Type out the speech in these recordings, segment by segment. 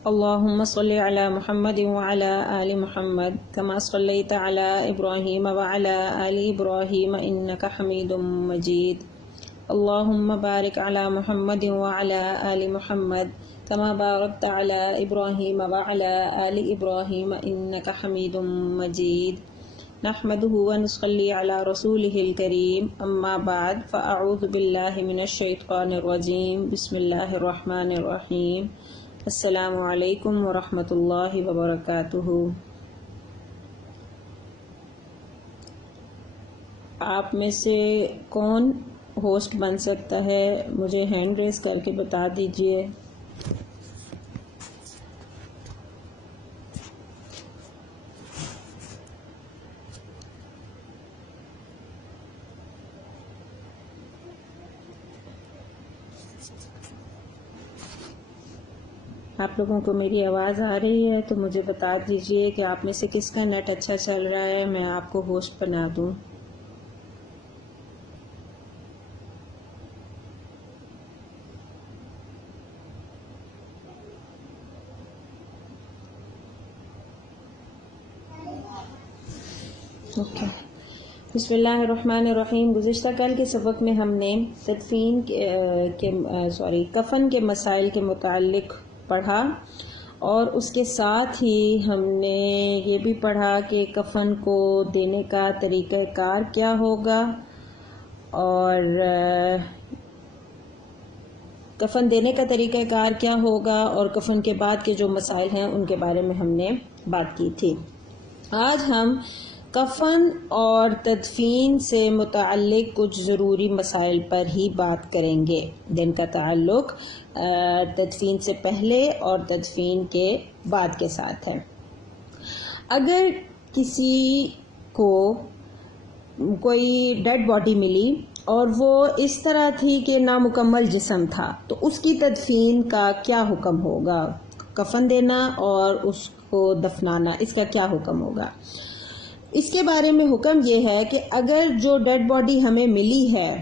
اللهم صل على محمد وعلى آل محمد كما صليت على إبراهيم وعلى آل إبراهيم إنك حميد مجيد. اللهم بارك على محمد وعلى آل محمد كما باركت على إبراهيم وعلى آل إبراهيم إنك حميد مجيد. نحمده ونصلي على رسوله الكريم. أما بعد فأعوذ بالله من الشيطان الرجيم. بسم الله الرحمن الرحيم. السلام علیکم ورحمۃ اللہ وبرکاتہ. آپ میں سے کون ہوسٹ بن سکتا ہے؟ مجھے ہینڈ ریز کر کے بتا دیجئے. آپ لوگوں کو میری آواز آ رہی ہے تو مجھے بتا دیجئے کہ آپ میں سے کس کا نیٹ اچھا چل رہا ہے، میں آپ کو ہوسٹ بنا دوں. اوکے. بسم اللہ الرحمن الرحیم. گزشتہ کل کے سبق میں ہم نے تدفین کفن کے مسائل کے متعلق پڑھا اور اس کے ساتھ ہی ہم نے یہ بھی پڑھا کہ کفن کو دینے کا طریقہ کار کیا ہوگا اور کفن دینے کا طریقہ کار کیا ہوگا اور کفن کے بعد کے جو مسائل ہیں ان کے بارے میں ہم نے بات کی تھی. آج ہم کفن اور تدفین سے متعلق کچھ ضروری مسائل پر ہی بات کریں گے جن کا تعلق تدفین سے پہلے اور تدفین کے بعد کے ساتھ ہے. اگر کسی کو کوئی ڈیڈ باڈی ملی اور وہ اس طرح تھی کہ نامکمل جسم تھا تو اس کی تدفین کا کیا حکم ہوگا؟ کفن دینا اور اس کو دفنانا، اس کا کیا حکم ہوگا؟ اس کے بارے میں حکم یہ ہے کہ اگر جو ڈیڈ باڈی ہمیں ملی ہے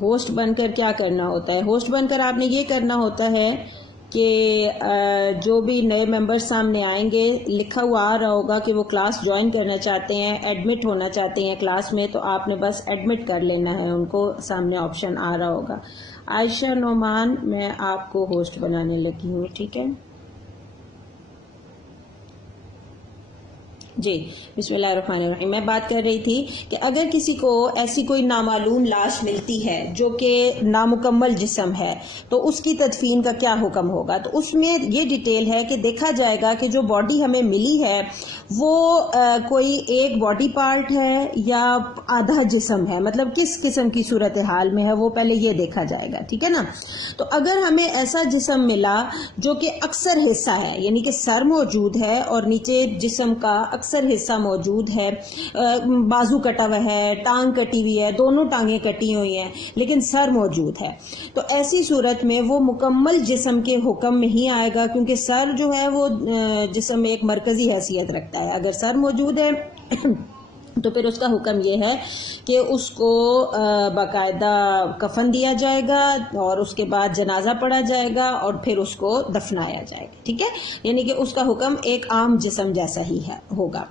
ہوسٹ بن کر کیا کرنا ہوتا ہے؟ ہوسٹ بن کر آپ نے یہ کرنا ہوتا ہے کہ جو بھی نئے ممبر سامنے آئیں گے لکھا ہوا آ رہا ہوگا کہ وہ کلاس جوائن کرنا چاہتے ہیں، ایڈمٹ ہونا چاہتے ہیں کلاس میں، تو آپ نے بس ایڈمٹ کر لینا ہے، ان کو سامنے آپشن آ رہا ہوگا. عائشہ نعمان، میں آپ کو ہوسٹ بنانے لگی ہوں، ٹھیک ہے جی. بسم اللہ الرحمن الرحیم. میں بات کر رہی تھی کہ اگر کسی کو ایسی کوئی نامعلوم لاش ملتی ہے جو کہ نامکمل جسم ہے تو اس کی تدفین کا کیا حکم ہوگا. تو اس میں یہ ڈیٹیل ہے کہ دیکھا جائے گا کہ جو باڈی ہمیں ملی ہے وہ کوئی ایک باڈی پارٹ ہے یا آدھا جسم ہے، مطلب کس قسم کی صورتحال میں ہے وہ پہلے یہ دیکھا جائے گا، ٹھیک ہے نا. تو اگر ہمیں ایسا جسم ملا جو کہ اکثر حصہ ہے، یعنی کہ سر موجود ہے اور نیچے جسم کا اکثر حصہ موجود ہے، بازو کٹا ہوا ہے، ٹانگ کٹی ہوئی ہے، دونوں ٹانگیں کٹی ہوئی ہیں لیکن سر موجود ہے، تو ایسی صورت میں وہ مکمل جسم کے حکم میں ہی آئے گا، کیونکہ سر جو ہے وہ جسم میں ایک مرکزی حیثیت رکھتا ہے. اگر سر موجود ہے تو پھر اس کا حکم یہ ہے کہ اس کو باقاعدہ کفن دیا جائے گا اور اس کے بعد جنازہ پڑھا جائے گا اور پھر اس کو دفنایا جائے گا، ٹھیک ہے. یعنی کہ اس کا حکم ایک عام جسم جیسا ہی ہے ہوگا.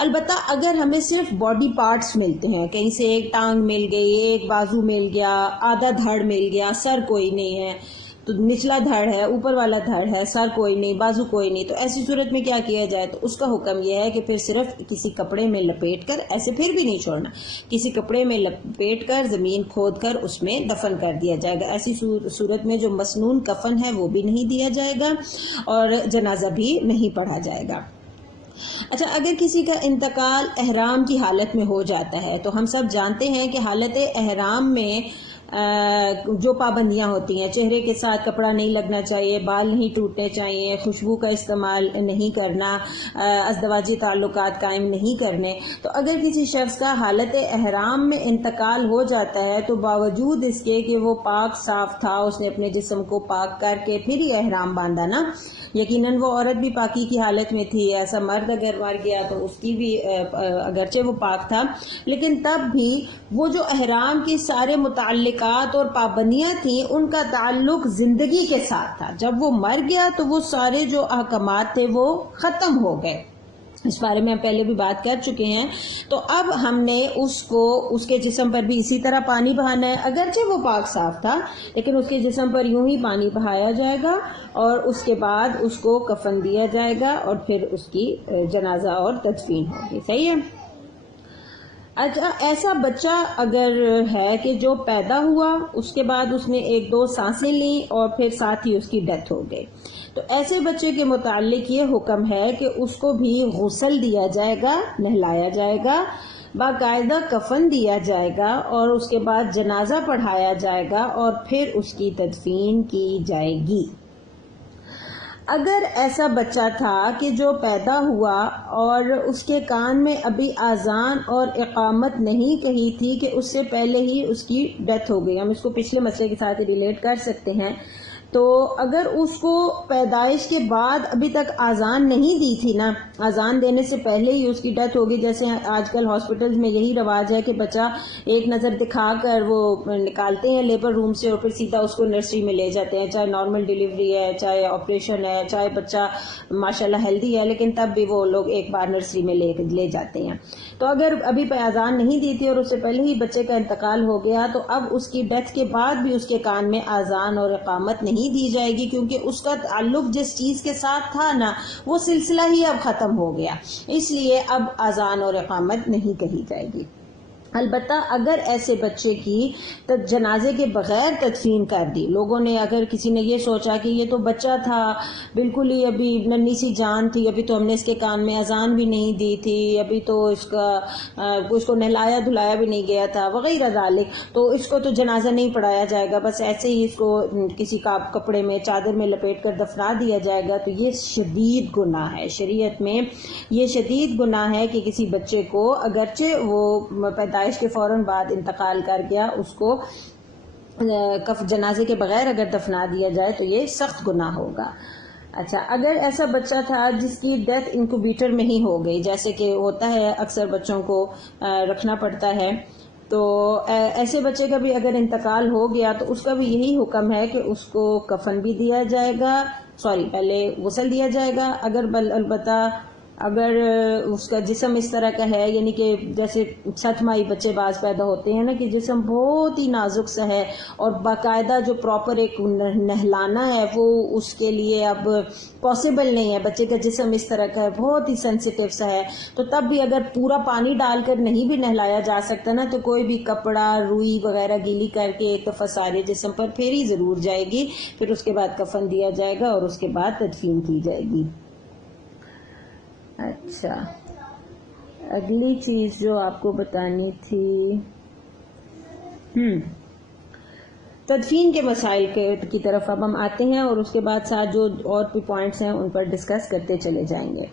البتہ اگر ہمیں صرف باڈی پارٹس ملتے ہیں، کہیں سے ایک ٹانگ مل گئی، ایک بازو مل گیا، آدھا دھڑ مل گیا، سر کوئی نہیں ہے، تو نچلا دھڑ ہے، اوپر والا دھڑ ہے، سر کوئی نہیں، بازو کوئی نہیں، تو ایسی صورت میں کیا کیا جائے؟ تو اس کا حکم یہ ہے کہ پھر صرف کسی کپڑے میں لپیٹ کر، ایسے پھر بھی نہیں چھوڑنا، کسی کپڑے میں لپیٹ کر زمین کھود کر اس میں دفن کر دیا جائے گا. ایسی صورت میں جو مسنون کفن ہے وہ بھی نہیں دیا جائے گا اور جنازہ بھی نہیں پڑھا جائے گا. اچھا، اگر کسی کا انتقال احرام کی حالت میں ہو جاتا ہے تو ہم سب جانتے ہیں کہ حالت احرام میں جو پابندیاں ہوتی ہیں، چہرے کے ساتھ کپڑا نہیں لگنا چاہیے، بال نہیں ٹوٹنے چاہیے، خوشبو کا استعمال نہیں کرنا، ازدواجی تعلقات قائم نہیں کرنے. تو اگر کسی شخص کا حالت احرام میں انتقال ہو جاتا ہے تو باوجود اس کے کہ وہ پاک صاف تھا، اس نے اپنے جسم کو پاک کر کے پھر ہی احرام باندھا نا، یقیناً وہ عورت بھی پاکی کی حالت میں تھی، ایسا مرد اگر مر گیا تو اس کی بھی اگرچہ وہ پاک تھا لیکن تب بھی وہ جو احرام کے سارے متعلقات تعلقات اور پابندیاں تھیں ان کا تعلق زندگی کے ساتھ تھا. جب وہ مر گیا تو وہ سارے جو احکامات تھے وہ ختم ہو گئے. اس بارے میں ہم پہلے بھی بات کر چکے ہیں. تو اب ہم نے اس کو اس کے جسم پر بھی اسی طرح پانی بہانا ہے. اگرچہ وہ پاک صاف تھا لیکن اس کے جسم پر یوں ہی پانی بہایا جائے گا اور اس کے بعد اس کو کفن دیا جائے گا اور پھر اس کی جنازہ اور تدفین ہوگی. صحیح ہے. اچھا، ایسا بچہ اگر ہے کہ جو پیدا ہوا اس کے بعد اس نے 1-2 سانسیں لیں اور پھر ساتھ ہی اس کی ڈیتھ ہو گئی، تو ایسے بچے کے متعلق یہ حکم ہے کہ اس کو بھی غسل دیا جائے گا، نہلایا جائے گا، باقاعدہ کفن دیا جائے گا اور اس کے بعد جنازہ پڑھایا جائے گا اور پھر اس کی تدفین کی جائے گی. اگر ایسا بچہ تھا کہ جو پیدا ہوا اور اس کے کان میں ابھی اذان اور اقامت نہیں کہی تھی کہ اس سے پہلے ہی اس کی ڈیتھ ہو گئی، ہم اس کو پچھلے مسئلے کے ساتھ ریلیٹ کر سکتے ہیں، تو اگر اس کو پیدائش کے بعد ابھی تک اذان نہیں دی تھی نا، اذان دینے سے پہلے ہی اس کی ڈیتھ ہوگی، جیسے آج کل ہاسپٹلز میں یہی رواج ہے کہ بچہ ایک نظر دکھا کر وہ نکالتے ہیں لیبر روم سے اور پھر سیدھا اس کو نرسری میں لے جاتے ہیں، چاہے نارمل ڈیلیوری ہے، چاہے آپریشن ہے، چاہے بچہ ماشاءاللہ ہیلدی ہے، لیکن تب بھی وہ لوگ ایک بار نرسری میں لے جاتے ہیں. تو اگر ابھی اذان نہیں دی تھی اور اس سے پہلے ہی بچے کا انتقال ہو گیا تو اب اس کی ڈیتھ کے بعد بھی اس کے کان میں اذان اور اقامت نہیں دی جائے گی، کیونکہ اس کا تعلق جس چیز کے ساتھ تھا نا وہ سلسلہ ہی اب ختم ہو گیا، اس لیے اب اذان اور اقامت نہیں کہی جائے گی. البتہ اگر ایسے بچے کی جنازے کے بغیر تدفین کر دی، لوگوں نے اگر کسی نے یہ سوچا کہ یہ تو بچہ تھا بالکل ہی ابھی ننھی سی جان تھی، ابھی تو ہم نے اس کے کان میں اذان بھی نہیں دی تھی، ابھی تو اس کو نہلایا دھلایا بھی نہیں گیا تھا وغیرہ ذالک، تو اس کو تو جنازہ نہیں پڑھایا جائے گا، بس ایسے ہی اس کو کسی کپڑے میں چادر میں لپیٹ کر دفنا دیا جائے گا. تو یہ شدید گناہ ہے، شریعت میں یہ شدید گناہ ہے کہ کسی بچے کو اگرچہ وہ پیدائش کے فوراً بعد انتقال کر گیا اس کو جنازے کے بغیر اگر دفنا دیا جائے تو یہ سخت گناہ ہوگا. اچھا، اگر ایسا بچہ تھا جس کی ڈیتھ انکوبیٹر میں ہی ہو گئی، جیسے کہ ہوتا ہے اکثر بچوں کو رکھنا پڑتا ہے، تو ایسے بچے کا بھی اگر انتقال ہو گیا تو اس کا بھی یہی حکم ہے کہ اس کو کفن بھی دیا جائے گا، پہلے غسل دیا جائے گا، البتہ اگر اس کا جسم اس طرح کا ہے، یعنی کہ جیسے 7 ماہی بچے بعض پیدا ہوتے ہیں نا کہ جسم بہت ہی نازک سا ہے اور باقاعدہ جو پراپر ایک نہلانا ہے وہ اس کے لیے اب پاسبل نہیں ہے، بچے کا جسم اس طرح کا ہے بہت ہی سینسیٹیو سا ہے، تو تب بھی اگر پورا پانی ڈال کر نہیں بھی نہلایا جا سکتا نا تو کوئی بھی کپڑا روئی وغیرہ گیلی کر کے ایک دفعہ سارے جسم پر پھیری ضرور جائے گی، پھر اس کے بعد کفن دیا جائے گا اور اس کے بعد تدفین کی جائے گی. اچھا، اگلی چیز جو آپ کو بتانی تھی، تدفین کے مسائل کی طرف اب ہم آتے ہیں اور اس کے بعد ساتھ جو اور بھی پوائنٹس ہیں ان پر ڈسکس کرتے چلے جائیں گے.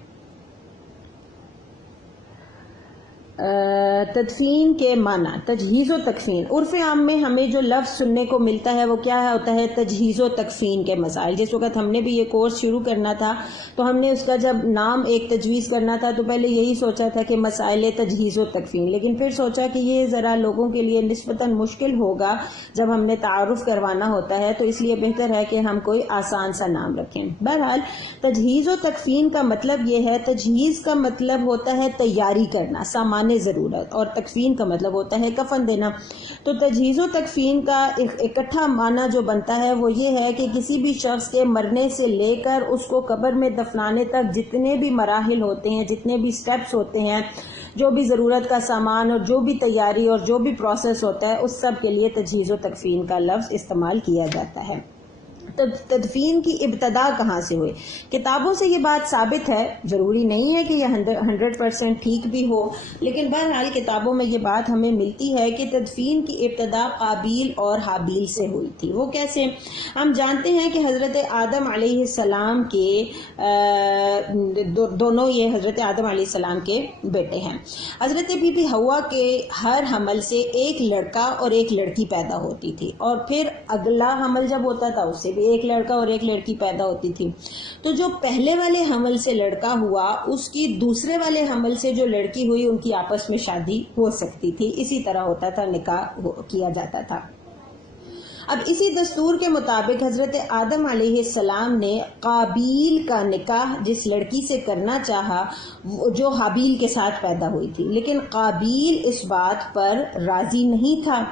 تدفین کے معنی، تجہیز و تکفین. عرف عام میں ہمیں جو لفظ سننے کو ملتا ہے وہ کیا ہوتا ہے؟ تجہیز و تکفین کے مسائل. جس وقت ہم نے بھی یہ کورس شروع کرنا تھا تو ہم نے اس کا جب نام ایک تجویز کرنا تھا تو پہلے یہی سوچا تھا کہ مسائل تجہیز و تکفین، لیکن پھر سوچا کہ یہ ذرا لوگوں کے لیے نسبتاً مشکل ہوگا جب ہم نے تعارف کروانا ہوتا ہے، تو اس لیے بہتر ہے کہ ہم کوئی آسان سا نام رکھیں. بہرحال تجہیز و تکفین کا مطلب یہ ہے، تجہیز کا مطلب ہوتا ہے تیاری کرنا، سامان ضرورت، اور تکفین کا مطلب ہوتا ہے کفن دینا. تو تجہیز و تکفین کا اکٹھا معنی جو بنتا ہے وہ یہ ہے کہ کسی بھی شخص کے مرنے سے لے کر اس کو قبر میں دفنانے تک جتنے بھی مراحل ہوتے ہیں، جتنے بھی سٹیپس ہوتے ہیں، جو بھی ضرورت کا سامان اور جو بھی تیاری اور جو بھی پروسیس ہوتا ہے، اس سب کے لیے تجہیز و تکفین کا لفظ استعمال کیا جاتا ہے. تدفین کی ابتدا کہاں سے ہوئی؟ کتابوں سے یہ بات ثابت ہے، ضروری نہیں ہے کہ یہ 100% ٹھیک بھی ہو، لیکن بہرحال کتابوں میں یہ بات ہمیں ملتی ہے کہ تدفین کی ابتدا قابیل اور حابیل سے ہوئی تھی. وہ کیسے؟ ہم جانتے ہیں کہ حضرت آدم علیہ السلام کے دونوں یہ حضرت آدم علیہ السلام کے بیٹے ہیں. حضرت بی بی حوا کے ہر حمل سے ایک لڑکا اور ایک لڑکی پیدا ہوتی تھی، اور پھر اگلا حمل جب ہوتا تھا اس سے بھی ایک لڑکا اور ایک لڑکی پیدا ہوتی تھی. تو جو پہلے والے حمل سے لڑکا ہوا اس کی دوسرے والے حمل سے جو لڑکی ہوئی ان کی آپس میں شادی ہو سکتی تھی، اسی طرح ہوتا تھا، نکاح کیا جاتا تھا. اب اسی دستور کے مطابق حضرت آدم علیہ السلام نے قابیل کا نکاح جس لڑکی سے کرنا چاہا جو حابیل کے ساتھ پیدا ہوئی تھی، لیکن قابیل اس بات پر راضی نہیں تھا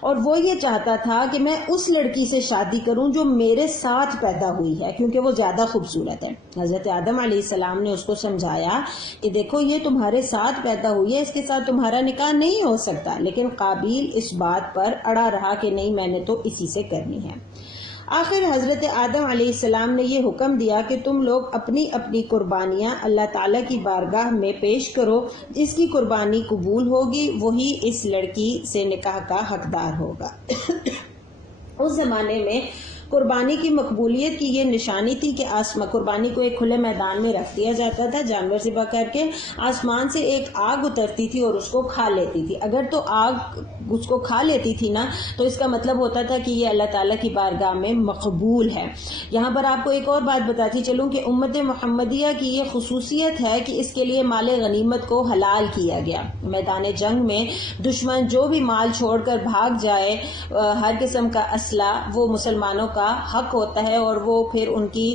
اور وہ یہ چاہتا تھا کہ میں اس لڑکی سے شادی کروں جو میرے ساتھ پیدا ہوئی ہے کیونکہ وہ زیادہ خوبصورت ہے۔ حضرت آدم علیہ السلام نے اس کو سمجھایا کہ دیکھو یہ تمہارے ساتھ پیدا ہوئی ہے، اس کے ساتھ تمہارا نکاح نہیں ہو سکتا، لیکن قابیل اس بات پر اڑا رہا کہ نہیں میں نے تو اسی سے کرنی ہے۔ آخر حضرت آدم علیہ السلام نے یہ حکم دیا کہ تم لوگ اپنی اپنی قربانیاں اللہ تعالیٰ کی بارگاہ میں پیش کرو، جس کی قربانی قبول ہوگی وہی اس لڑکی سے نکاح کا حقدار ہوگا۔ اس زمانے میں قربانی کی مقبولیت کی یہ نشانی تھی کہ قربانی کو ایک کھلے میدان میں رکھ دیا جاتا تھا، جانور ذبح کر کے آسمان سے ایک آگ اترتی تھی اور اس کو کھا لیتی تھی۔ اگر تو آگ اس کو کھا لیتی تھی نا تو اس کا مطلب ہوتا تھا کہ یہ اللہ تعالیٰ کی بارگاہ میں مقبول ہے۔ یہاں پر آپ کو ایک اور بات بتاتی چلوں کہ امت محمدیہ کی یہ خصوصیت ہے کہ اس کے لیے مال غنیمت کو حلال کیا گیا۔ میدان جنگ میں دشمن جو بھی مال چھوڑ کر بھاگ جائے، ہر قسم کا اسلحہ، وہ مسلمانوں کا حق ہوتا ہے اور وہ پھر ان کی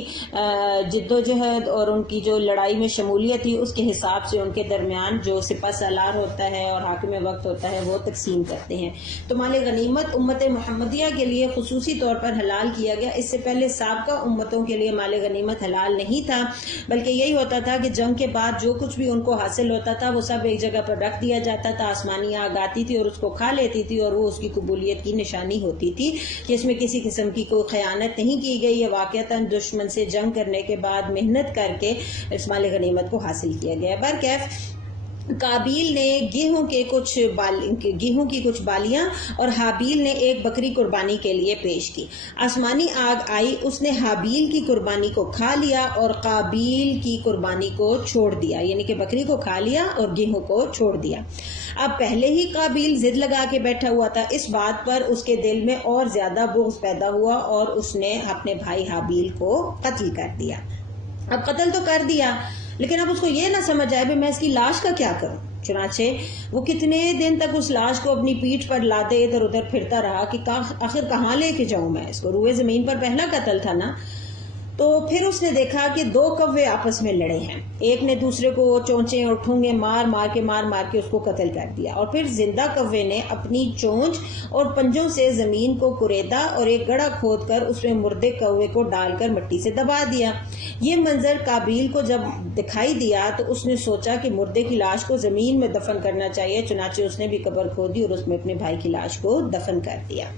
جدوجہد اور ان کی جو لڑائی میں شمولیت تھی اس کے حساب سے ان کے درمیان جو سپہ سالار ہوتا ہے اور حاکم وقت ہوتا ہے وہ تقسیم کرتے ہیں۔ تو مال غنیمت امت محمدیہ کے لیے خصوصی طور پر حلال کیا گیا۔ اس سے پہلے سابقہ امتوں کے لیے مال غنیمت حلال نہیں تھا، بلکہ یہی ہوتا تھا کہ جنگ کے بعد جو کچھ بھی ان کو حاصل ہوتا تھا وہ سب ایک جگہ پر رکھ دیا جاتا تھا، آسمانی آگ آتی تھی اور اس کو کھا لیتی تھی اور وہ اس کی قبولیت کی نشانی ہوتی تھی کہ اس میں کسی قسم کی کوئی خیانت نہیں کی گئی، یہ واقعتاً دشمن سے جنگ کرنے کے بعد محنت کر کے اس مال غنیمت کو حاصل کیا گیا۔ برکیف قابیل نے گیہوں کی کچھ بالیاں اور حابیل نے ایک بکری قربانی کے لیے پیش کی۔ آسمانی آگ آئی، اس نے حابیل کی قربانی کو کھا لیا اور قابیل کی قربانی کو چھوڑ دیا، یعنی کہ بکری کو کھا لیا اور گیہوں کو چھوڑ دیا۔ اب پہلے ہی قابیل ضد لگا کے بیٹھا ہوا تھا، اس بات پر اس کے دل میں اور زیادہ بغض پیدا ہوا اور اس نے اپنے بھائی حابیل کو قتل کر دیا۔ اب قتل تو کر دیا لیکن اب اس کو یہ نہ سمجھ آئے میں اس کی لاش کا کیا کروں، چنانچہ وہ کتنے دن تک اس لاش کو اپنی پیٹھ پر لادے ادھر ادھر پھرتا رہا کہ آخر کہاں لے کے جاؤں میں اس کو، روئے زمین پر پہلا قتل تھا نا۔ تو پھر اس نے دیکھا کہ دو کوے آپس میں لڑے ہیں، ایک نے دوسرے کو چونچیں اور ٹھونگے مار کے اس کو قتل کر دیا، اور پھر زندہ کوے نے اپنی چونچ اور پنجوں سے زمین کو کریدا اور ایک گڑھا کھود کر اس میں مردے کوے کو ڈال کر مٹی سے دبا دیا۔ یہ منظر قابیل کو جب دکھائی دیا تو اس نے سوچا کہ مردے کی لاش کو زمین میں دفن کرنا چاہیے، چنانچہ اس نے بھی قبر کھودی اور اس میں اپنے بھائی کی لاش کو دفن کر دیا۔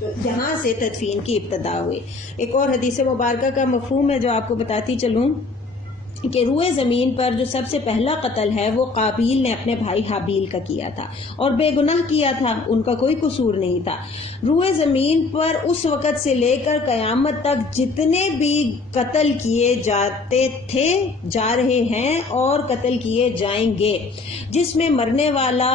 تو یہاں سے تدفین کی ابتدا ہوئی۔ ایک اور حدیث مبارکہ کا مفہوم ہے جو آپ کو بتاتی چلوں کہ روئے زمین پر جو سب سے پہلا قتل ہے وہ قابیل نے اپنے بھائی حابیل کا کیا تھا اور بے گناہ کیا تھا، ان کا کوئی قصور نہیں تھا۔ روئے زمین پر اس وقت سے لے کر قیامت تک جتنے بھی قتل کیے جاتے تھے، جا رہے ہیں اور قتل کیے جائیں گے، جس میں مرنے والا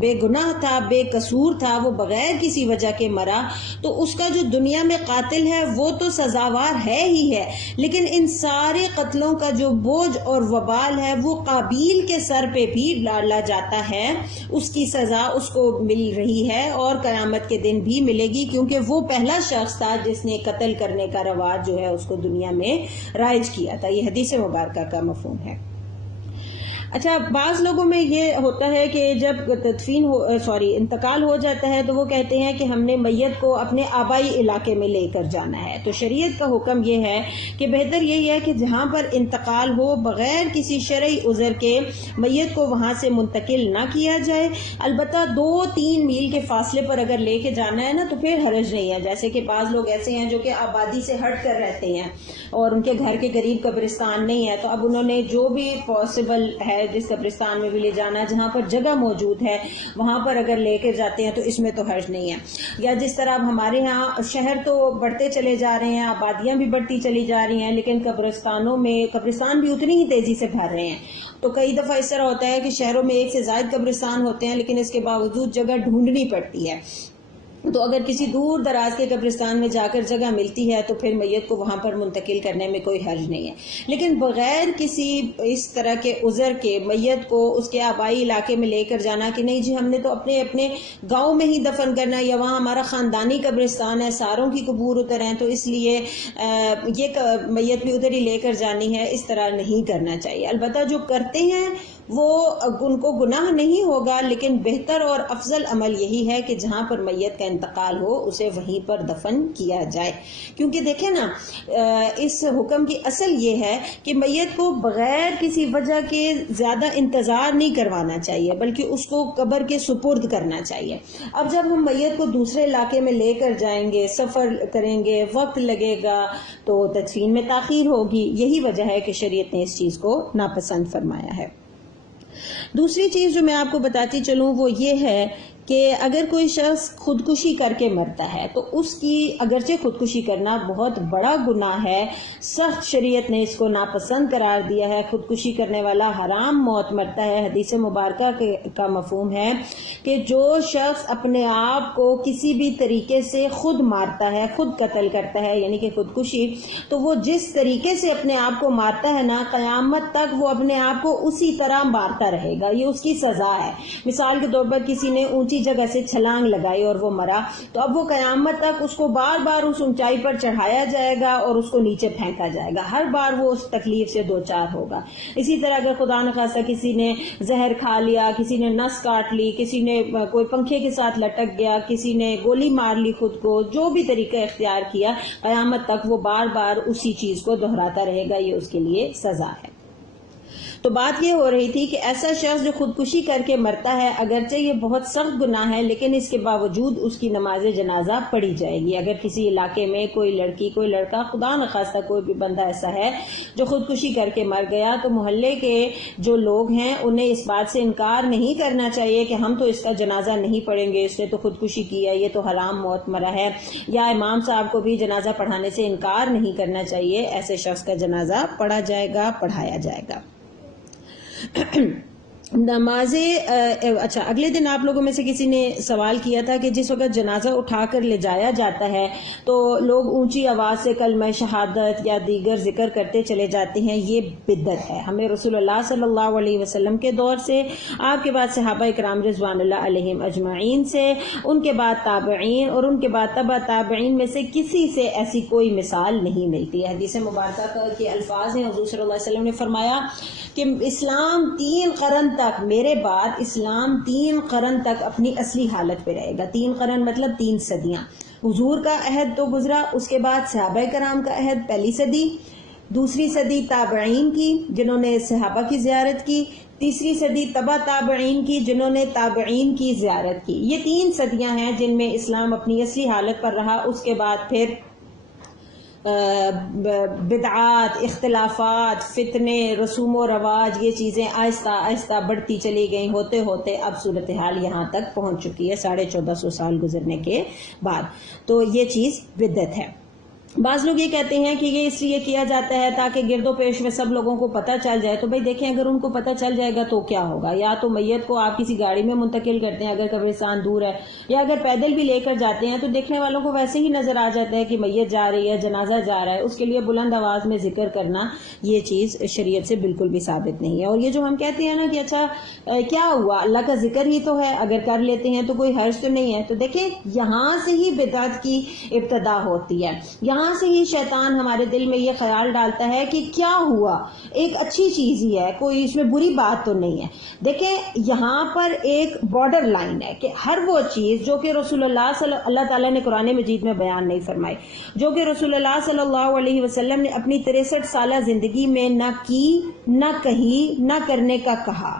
بے گناہ تھا، بے قصور تھا، وہ بغیر کسی وجہ کے مرا، تو اس کا جو دنیا میں قاتل ہے وہ تو سزاوار ہے ہی ہے، لیکن ان سارے قتلوں کا جو بوجھ اور وبال ہے وہ قابیل کے سر پہ بھی ڈالا جاتا ہے، اس کی سزا اس کو مل رہی ہے اور قیامت کے دن بھی ملے گی، کیونکہ وہ پہلا شخص تھا جس نے قتل کرنے کا رواج جو ہے اس کو دنیا میں رائج کیا تھا۔ یہ حدیث مبارکہ کا مفہوم ہے۔ اچھا، بعض لوگوں میں یہ ہوتا ہے کہ جب انتقال ہو جاتا ہے تو وہ کہتے ہیں کہ ہم نے میت کو اپنے آبائی علاقے میں لے کر جانا ہے، تو شریعت کا حکم یہ ہے کہ بہتر یہی ہے کہ جہاں پر انتقال ہو بغیر کسی شرعی عذر کے میت کو وہاں سے منتقل نہ کیا جائے۔ البتہ 2-3 میل کے فاصلے پر اگر لے کے جانا ہے نا تو پھر حرج نہیں ہے، جیسے کہ بعض لوگ ایسے ہیں جو کہ آبادی سے ہٹ کر رہتے ہیں اور ان کے گھر کے قریب قبرستان نہیں ہے، تو اب انہوں نے جو بھی پاسبل ہے جس قبرستان میں بھی لے جانا، جہاں پر جگہ موجود ہے وہاں پر اگر لے کے جاتے ہیں تو اس میں تو حرج نہیں ہے۔ یا جس طرح اب ہمارے ہاں شہر تو بڑھتے چلے جا رہے ہیں، آبادیاں بھی بڑھتی چلی جا رہی ہیں، لیکن قبرستان بھی اتنی ہی تیزی سے بھر رہے ہیں، تو کئی دفعہ اس طرح ہوتا ہے کہ شہروں میں 1 سے زائد قبرستان ہوتے ہیں لیکن اس کے باوجود جگہ ڈھونڈنی پڑتی ہے۔ تو اگر کسی دور دراز کے قبرستان میں جا کر جگہ ملتی ہے تو پھر میت کو وہاں پر منتقل کرنے میں کوئی حرج نہیں ہے. لیکن بغیر کسی اس طرح کے عذر کے میت کو اس کے آبائی علاقے میں لے کر جانا کہ نہیں جی ہم نے تو اپنے اپنے گاؤں میں ہی دفن کرنا ہے، یا وہاں ہمارا خاندانی قبرستان ہے، ساروں کی قبور ادھر ہیں تو اس لیے یہ میت بھی ادھر ہی لے کر جانی ہے، اس طرح نہیں کرنا چاہیے. البتہ جو کرتے ہیں وہ ان کو گناہ نہیں ہوگا، لیکن بہتر اور افضل عمل یہی ہے کہ جہاں پر میت کا انتقال ہو اسے وہیں پر دفن کیا جائے. کیونکہ دیکھیں نا اس حکم کی اصل یہ ہے کہ میت کو بغیر کسی وجہ کے زیادہ انتظار نہیں کروانا چاہیے، بلکہ اس کو قبر کے سپرد کرنا چاہیے. اب جب ہم میت کو دوسرے علاقے میں لے کر جائیں گے، سفر کریں گے، وقت لگے گا تو تدفین میں تاخیر ہوگی. یہی وجہ ہے کہ شریعت نے اس چیز کو ناپسند فرمایا ہے. دوسری چیز جو میں آپ کو بتاتی چلوں وہ یہ ہے کہ اگر کوئی شخص خودکشی کر کے مرتا ہے تو اس کی اگرچہ خودکشی کرنا بہت بڑا گناہ ہے، سخت شریعت نے اس کو ناپسند قرار دیا ہے. خودکشی کرنے والا حرام موت مرتا ہے. حدیث مبارکہ کا مفہوم ہے کہ جو شخص اپنے آپ کو کسی بھی طریقے سے خود مارتا ہے، خود قتل کرتا ہے یعنی کہ خودکشی، تو وہ جس طریقے سے اپنے آپ کو مارتا ہے نا، قیامت تک وہ اپنے آپ کو اسی طرح مارتا رہے گا. یہ اس کی سزا ہے. مثال کے طور پر کسی نے اونچی جگہ سے چھلانگ لگائی اور وہ مرا، تو اب وہ قیامت تک اس کو بار بار اس اونچائی پر چڑھایا جائے گا اور اس کو نیچے پھینکا جائے گا. ہر بار وہ اس تکلیف سے دوچار ہوگا. اسی طرح اگر خدا نخواستہ کسی نے زہر کھا لیا، کسی نے نس کاٹ لی، کسی نے کوئی پنکھے کے ساتھ لٹک گیا، کسی نے گولی مار لی خود کو، جو بھی طریقہ اختیار کیا، قیامت تک وہ بار بار اسی چیز کو دہراتا رہے گا. یہ اس کے لیے سزا ہے. تو بات یہ ہو رہی تھی کہ ایسا شخص جو خودکشی کر کے مرتا ہے، اگرچہ یہ بہت سخت گناہ ہے لیکن اس کے باوجود اس کی نماز جنازہ پڑھی جائے گی. اگر کسی علاقے میں کوئی لڑکی، کوئی لڑکا، خدا نخواستہ کوئی بھی بندہ ایسا ہے جو خودکشی کر کے مر گیا، تو محلے کے جو لوگ ہیں انہیں اس بات سے انکار نہیں کرنا چاہیے کہ ہم تو اس کا جنازہ نہیں پڑھیں گے، اس نے تو خودکشی کی ہے، یہ تو حرام موت مرا ہے. یا امام صاحب کو بھی جنازہ پڑھانے سے انکار نہیں کرنا چاہیے. ایسے شخص کا جنازہ پڑھا جائے گا، پڑھایا جائے گا. اچھا، اگلے دن آپ لوگوں میں سے کسی نے سوال کیا تھا کہ جس وقت جنازہ اٹھا کر لے جایا جاتا ہے تو لوگ اونچی آواز سے کلمہ شہادت یا دیگر ذکر کرتے چلے جاتے ہیں. یہ بدعت ہے. ہمیں رسول اللہ صلی اللہ علیہ وسلم کے دور سے، آپ کے بعد صحابہ کرام رضوان اللہ علیہم اجمعین سے، ان کے بعد تابعین اور ان کے بعد تبع تابعین میں سے کسی سے ایسی کوئی مثال نہیں ملتی ہے. حدیث مبارکہ کے الفاظ ہیں، حضور صلی اللہ علیہ وسلم نے فرمایا کہ اسلام 3 قرن تک، میرے بعد اسلام 3 قرن تک اپنی اصلی حالت پہ رہے گا. 3 قرن مطلب 3 صدیاں. حضور کا عہد تو گزرا، اس کے بعد صحابہ کرام کا عہد پہلی صدی، دوسری صدی تابعین کی جنہوں نے صحابہ کی زیارت کی، تیسری صدی تبع تابعین کی جنہوں نے تابعین کی زیارت کی. یہ 3 صدیاں ہیں جن میں اسلام اپنی اصلی حالت پر رہا. اس کے بعد پھر بدعات، اختلافات، فتنے، رسوم و رواج، یہ چیزیں آہستہ آہستہ بڑھتی چلی گئیں. ہوتے ہوتے اب صورتحال یہاں تک پہنچ چکی ہے 1450 سال گزرنے کے بعد. تو یہ چیز بدعت ہے. بعض لوگ یہ کہتے ہیں کہ یہ اس لیے کیا جاتا ہے تاکہ گرد و پیش میں سب لوگوں کو پتہ چل جائے. تو بھئی دیکھیں، اگر ان کو پتہ چل جائے گا تو کیا ہوگا؟ یا تو میت کو آپ کسی گاڑی میں منتقل کرتے ہیں اگر قبرستان دور ہے، یا اگر پیدل بھی لے کر جاتے ہیں تو دیکھنے والوں کو ویسے ہی نظر آ جاتا ہے کہ میت جا رہی ہے، جنازہ جا رہا ہے. اس کے لیے بلند آواز میں ذکر کرنا یہ چیز شریعت سے بالکل بھی ثابت نہیں ہے. اور یہ جو ہم کہتے ہیں نا کہ اچھا کیا ہوا، اللہ کا ذکر ہی تو ہے، اگر کر لیتے ہیں تو کوئی حرج تو نہیں ہے. تو دیکھیں، یہاں سے ہی بدعت کی ابتدا ہوتی ہے. یہاں سے ہی شیطان ہمارے دل میں یہ خیال ڈالتا ہے کہ کیا ہوا، ایک اچھی چیز ہی ہے، کوئی اس میں بری بات تو نہیں ہے. دیکھیں، یہاں پر ایک بارڈر لائن ہے کہ ہر وہ چیز جو کہ رسول اللہ تعالیٰ نے قرآن مجید میں بیان نہیں فرمائی، جو کہ رسول اللہ صلی اللہ علیہ وسلم نے اپنی 63 سالہ زندگی میں نہ کی، نہ کہی، نہ کرنے کا کہا،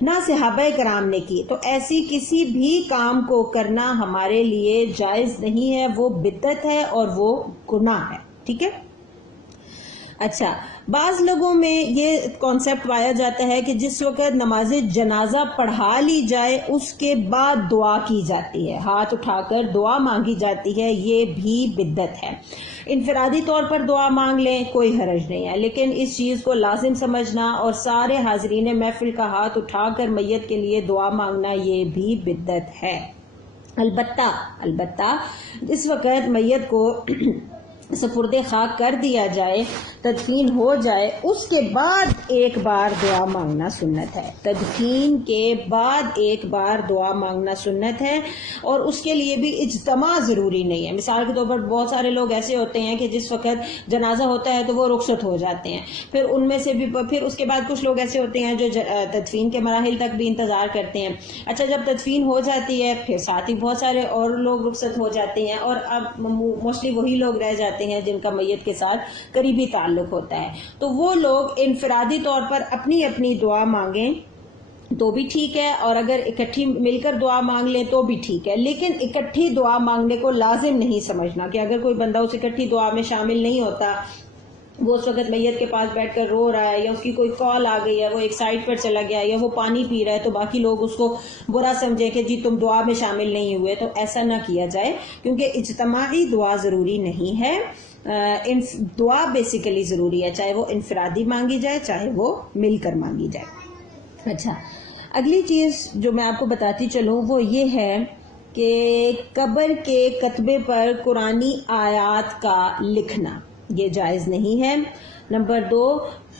نہ صحابہ کرام نے کی، تو ایسی کسی بھی کام کو کرنا ہمارے لیے جائز نہیں ہے. وہ بدعت ہے اور وہ گناہ ہے. ٹھیک ہے. اچھا، بعض لوگوں میں یہ کانسیپٹ پایا جاتا ہے کہ جس وقت نماز جنازہ پڑھا لی جائے اس کے بعد دعا کی جاتی ہے، ہاتھ اٹھا کر دعا مانگی جاتی ہے. یہ بھی بدعت ہے. انفرادی طور پر دعا مانگ لیں، کوئی حرج نہیں ہے، لیکن اس چیز کو لازم سمجھنا اور سارے حاضرین محفل کا ہاتھ اٹھا کر میت کے لیے دعا مانگنا، یہ بھی بدعت ہے. البتہ جس وقت میت کو سپرد خاک کر دیا جائے، تدفین ہو جائے، اس کے بعد ایک بار دعا مانگنا سنت ہے. تدفین کے بعد ایک بار دعا مانگنا سنت ہے، اور اس کے لیے بھی اجتماع ضروری نہیں ہے. مثال کے طور پر بہت سارے لوگ ایسے ہوتے ہیں کہ جس وقت جنازہ ہوتا ہے تو وہ رخصت ہو جاتے ہیں، پھر ان میں سے بھی پھر اس کے بعد کچھ لوگ ایسے ہوتے ہیں جو تدفین کے مراحل تک بھی انتظار کرتے ہیں. اچھا، جب تدفین ہو جاتی ہے پھر ساتھ ہی بہت سارے اور لوگ رخصت ہو جاتے ہیں، اور اب موسٹلی وہی لوگ رہ جاتے ہیں جن کا میت کے ساتھ قریبی تعلق ہوتا ہے. تو وہ لوگ انفرادی طور پر اپنی اپنی دعا مانگیں تو بھی ٹھیک ہے، اور اگر اکٹھی مل کر دعا مانگ لیں تو بھی ٹھیک ہے. لیکن اکٹھی دعا مانگنے کو لازم نہیں سمجھنا کہ اگر کوئی بندہ اس اکٹھی دعا میں شامل نہیں ہوتا، وہ اس وقت میت کے پاس بیٹھ کر رو رہا ہے، یا اس کی کوئی کال آ گئی ہے، وہ ایک سائڈ پر چلا گیا، یا وہ پانی پی رہا ہے، تو باقی لوگ اس کو برا سمجھیں کہ جی تم دعا میں شامل نہیں ہوئے. تو ایسا نہ کیا جائے، کیونکہ اجتماعی دعا ضروری نہیں ہے. دعا بیسیکلی ضروری ہے، چاہے وہ انفرادی مانگی جائے چاہے وہ مل کر مانگی جائے. اچھا، اگلی چیز جو میں آپ کو بتاتی چلوں وہ یہ ہے کہ قبر کے کتبے پر قرآنی آیات کا لکھنا یہ جائز نہیں ہے. نمبر 2،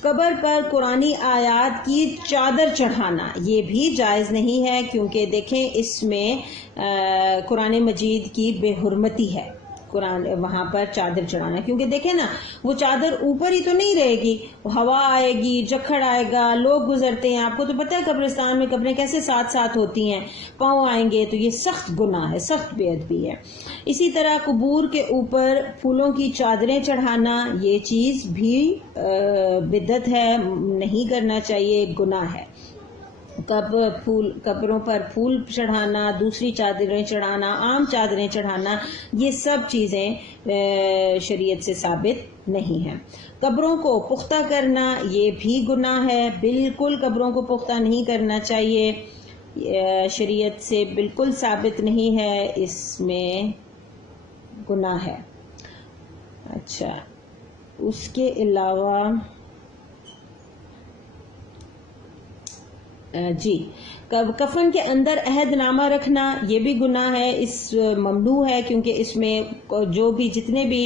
قبر پر قرآنی آیات کی چادر چڑھانا یہ بھی جائز نہیں ہے، کیونکہ دیکھیں اس میں قرآن مجید کی بے حرمتی ہے. قرآن وہاں پر چادر چڑھانا، کیونکہ دیکھیں نا وہ چادر اوپر ہی تو نہیں رہے گی، ہوا آئے گی، جکھڑ آئے گا، لوگ گزرتے ہیں. آپ کو تو پتہ ہے قبرستان میں قبریں کیسے ساتھ ساتھ ہوتی ہیں، پاؤں آئیں گے، تو یہ سخت گناہ ہے، سخت بے ادبی ہے. اسی طرح قبور کے اوپر پھولوں کی چادریں چڑھانا یہ چیز بھی بدعت ہے، نہیں کرنا چاہیے، گناہ ہے. قبروں پر پھول چڑھانا، دوسری چادریں چڑھانا، عام چادریں چڑھانا، یہ سب چیزیں شریعت سے ثابت نہیں ہیں. قبروں کو پختہ کرنا یہ بھی گناہ ہے، بالکل قبروں کو پختہ نہیں کرنا چاہیے، شریعت سے بالکل ثابت نہیں ہے، اس میں گناہ ہے. اچھا، اس کے علاوہ جی کفن کے اندر عہد نامہ رکھنا یہ بھی گناہ ہے، اس ممنوع ہے، کیونکہ اس میں جو بھی جتنے بھی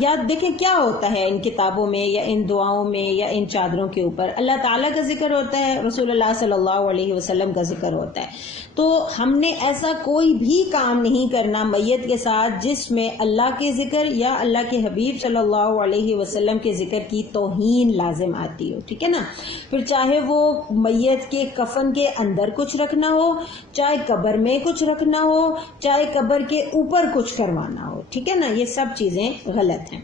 یاد دیکھیں کیا ہوتا ہے ان کتابوں میں یا ان دعاؤں میں یا ان چادروں کے اوپر اللہ تعالیٰ کا ذکر ہوتا ہے، رسول اللہ صلی اللہ علیہ وسلم کا ذکر ہوتا ہے. تو ہم نے ایسا کوئی بھی کام نہیں کرنا میت کے ساتھ جس میں اللہ کے ذکر یا اللہ کے حبیب صلی اللہ علیہ وسلم کے ذکر کی توہین لازم آتی ہو. ٹھیک ہے نا؟ پھر چاہے وہ میت کے کفن کے اندر کچھ رکھنا ہو، چاہے قبر میں کچھ رکھنا ہو، چاہے قبر کے اوپر کچھ کروانا ہو. ٹھیک ہے نا؟ یہ سب چیزیں غلط ہیں.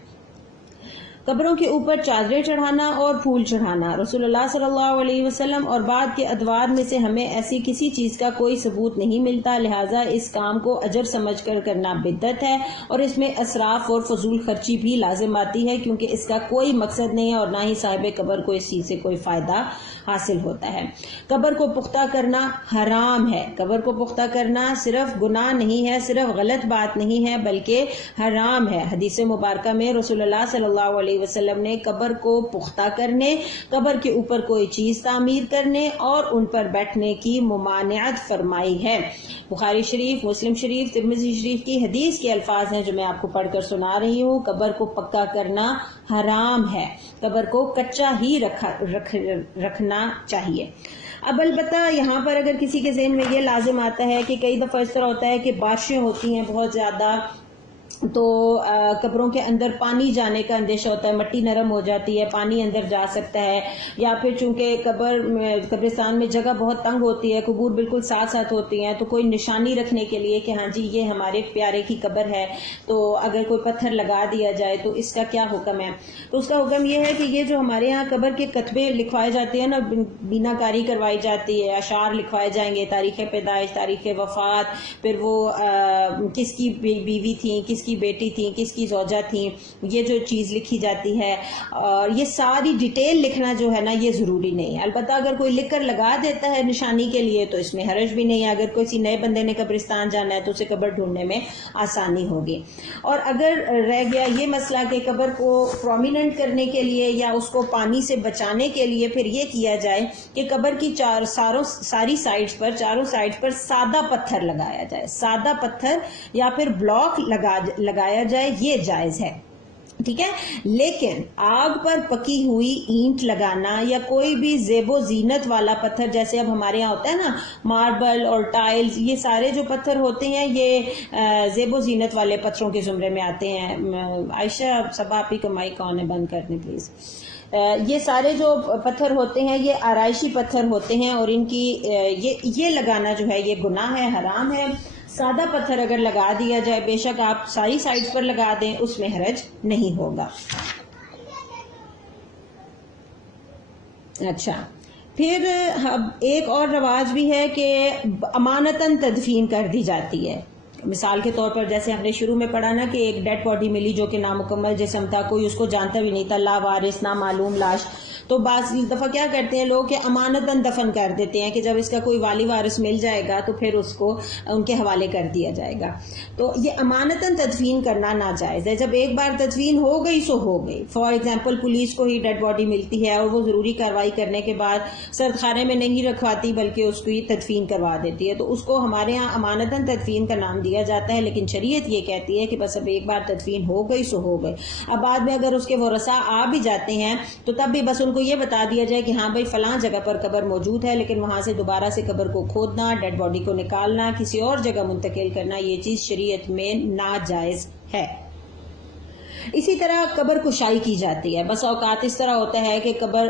قبروں کے اوپر چادریں چڑھانا اور پھول چڑھانا رسول اللہ صلی اللہ علیہ وسلم اور بعد کے ادوار میں سے ہمیں ایسی کسی چیز کا کوئی ثبوت نہیں ملتا، لہٰذا اس کام کو اجر سمجھ کر کرنا بدعت ہے، اور اس میں اسراف اور فضول خرچی بھی لازم آتی ہے، کیونکہ اس کا کوئی مقصد نہیں ہے اور نہ ہی صاحب قبر کو اس چیز سے کوئی فائدہ حاصل ہوتا ہے. قبر کو پختہ کرنا حرام ہے. قبر کو پختہ کرنا صرف گناہ نہیں ہے، صرف غلط بات نہیں ہے، بلکہ حرام ہے. حدیث مبارکہ میں رسول اللہ صلی اللہ علیہ وسلم نے قبر کو پختہ کرنے، قبر کے اوپر کوئی چیز تعمیر کرنے اور ان پر بیٹھنے کی ممانعت فرمائی ہے. بخاری شریف، مسلم شریف، ترمذی شریف کی حدیث کے الفاظ ہیں جو میں آپ کو پڑھ کر سنا رہی ہوں. قبر کو پکا کرنا حرام ہے، قبر کو کچا ہی رکھنا چاہیے. اب البتہ یہاں پر اگر کسی کے ذہن میں یہ لازم آتا ہے کہ کئی دفعہ اس طرح ہوتا ہے کہ بارشیں ہوتی ہیں بہت زیادہ، تو قبروں کے اندر پانی جانے کا اندیشہ ہوتا ہے، مٹی نرم ہو جاتی ہے، پانی اندر جا سکتا ہے، یا پھر چونکہ قبرستان میں جگہ بہت تنگ ہوتی ہے، قبور بالکل ساتھ ساتھ ہوتی ہیں، تو کوئی نشانی رکھنے کے لیے کہ ہاں جی یہ ہمارے پیارے کی قبر ہے، تو اگر کوئی پتھر لگا دیا جائے تو اس کا کیا حکم ہے؟ تو اس کا حکم یہ ہے کہ یہ جو ہمارے ہاں قبر کے کتبے لکھوائے جاتے ہیں نا، بینا کاری کروائی جاتی ہے، اشعار لکھوائے جائیں گے، تاریخ پیدائش، تاریخ وفات، پھر وہ کس کی بیوی تھی، کس کس کی بیٹی تھی، کس کی زوجہ تھی، یہ جو چیز لکھی جاتی ہے، اور یہ ساری ڈیٹیل لکھنا جو ہے نا یہ ضروری نہیں ہے. البتہ اگر کوئی لکھ کر لگا دیتا ہے نشانی کے لیے تو اس میں حرج بھی نہیں ہے. اگر کسی نئے بندے نے قبرستان جانا ہے تو اسے قبر ڈھونڈنے میں آسانی ہوگی. اور اگر رہ گیا یہ مسئلہ کہ قبر کو پرومیننٹ کرنے کے لیے یا اس کو پانی سے بچانے کے لیے پھر یہ کیا جائے کہ قبر کی ساری سائڈز پر، چاروں سائڈز پر سادہ پتھر لگایا جائے، سادہ پتھر یا پھر بلاک لگایا جائے، یہ جائز ہے. ٹھیک ہے. لیکن آگ پر پکی ہوئی اینٹ لگانا یا کوئی بھی زیب و زینت والا پتھر، جیسے اب ہمارے یہاں ہوتا ہے نا ماربل اور ٹائلز، یہ سارے جو پتھر ہوتے ہیں یہ زیب و زینت والے پتھروں کے زمرے میں آتے ہیں. عائشہ صبا آپ ہی کمائی کون ہے بند کرنے پلیز. یہ سارے جو پتھر ہوتے ہیں یہ آرائشی پتھر ہوتے ہیں اور ان کی یہ لگانا جو ہے یہ گناہ ہے، حرام ہے. سادہ پتھر اگر لگا دیا جائے، بے شک آپ ساری سائڈز پر لگا دیں، اس میں حرج نہیں ہوگا. اچھا، پھر ایک اور رواج بھی ہے کہ امانتاً تدفین کر دی جاتی ہے. مثال کے طور پر جیسے ہم نے شروع میں پڑھا نا کہ ایک ڈیڈ باڈی ملی جو کہ نامکمل جسم تھا، کوئی اس کو جانتا بھی نہیں تھا، لا وارث، نامعلوم لاش. تو بعض دفعہ کیا کرتے ہیں لوگ کہ امانتاً دفن کر دیتے ہیں کہ جب اس کا کوئی والی وارث مل جائے گا تو پھر اس کو ان کے حوالے کر دیا جائے گا. تو یہ امانتاً تدفین کرنا ناجائز ہے. جب ایک بار تدفین ہو گئی سو ہو گئی. فار ایگزامپل پولیس کو ہی ڈیڈ باڈی ملتی ہے اور وہ ضروری کارروائی کرنے کے بعد سرد خانے میں نہیں رکھواتی بلکہ اس کو تدفین کروا دیتی ہے، تو اس کو ہمارے ہاں امانتاً تدفین کا نام دیا جاتا ہے. لیکن شریعت یہ کہتی ہے کہ بس اب ایک بار تدفین ہو گئی سو ہو گئی. اب بعد میں اگر اس کے ورثاء آ بھی جاتے ہیں تو تب بھی بس ان کو یہ بتا دیا جائے کہ ہاں بھائی فلاں جگہ پر قبر موجود ہے، لیکن وہاں سے دوبارہ سے قبر کو کھودنا، ڈیڈ باڈی کو نکالنا، کسی اور جگہ منتقل کرنا، یہ چیز شریعت میں ناجائز ہے. اسی طرح قبر کشائی کی جاتی ہے. بس اوقات اس طرح ہوتا ہے کہ قبر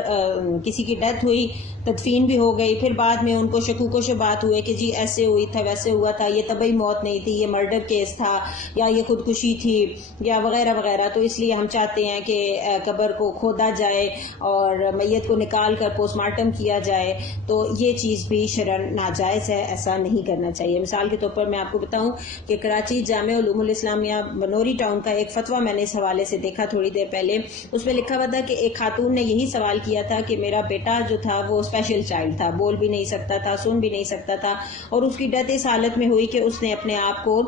کسی کی ڈیتھ ہوئی، تدفین بھی ہو گئی، پھر بعد میں ان کو شکوک و شبہات ہوئے کہ جی ایسے ہوئی تھا، ویسے ہوا تھا، یہ طبعی موت نہیں تھی، یہ مرڈر کیس تھا، یا یہ خودکشی تھی، یا وغیرہ وغیرہ. تو اس لیے ہم چاہتے ہیں کہ قبر کو کھودا جائے اور میت کو نکال کر پوسٹ مارٹم کیا جائے. تو یہ چیز بھی شرعاً ناجائز ہے، ایسا نہیں کرنا چاہیے. مثال کے طور پر میں آپ کو بتاؤں کہ کراچی جامعہ علوم الاسلامیہ بنوری ٹاؤن کا ایک فتویٰ میں نے اس حوالے سے دیکھا تھوڑی دیر پہلے. اس میں لکھا ہوا تھا کہ ایک خاتون نے یہی سوال کیا تھا کہ میرا بیٹا جو تھا وہ اسپیشل چائلڈ تھا، بول بھی نہیں سکتا تھا، سن بھی نہیں سکتا تھا، اور اس کی ڈیتھ اس حالت میں ہوئی کہ اس نے اپنے آپ کو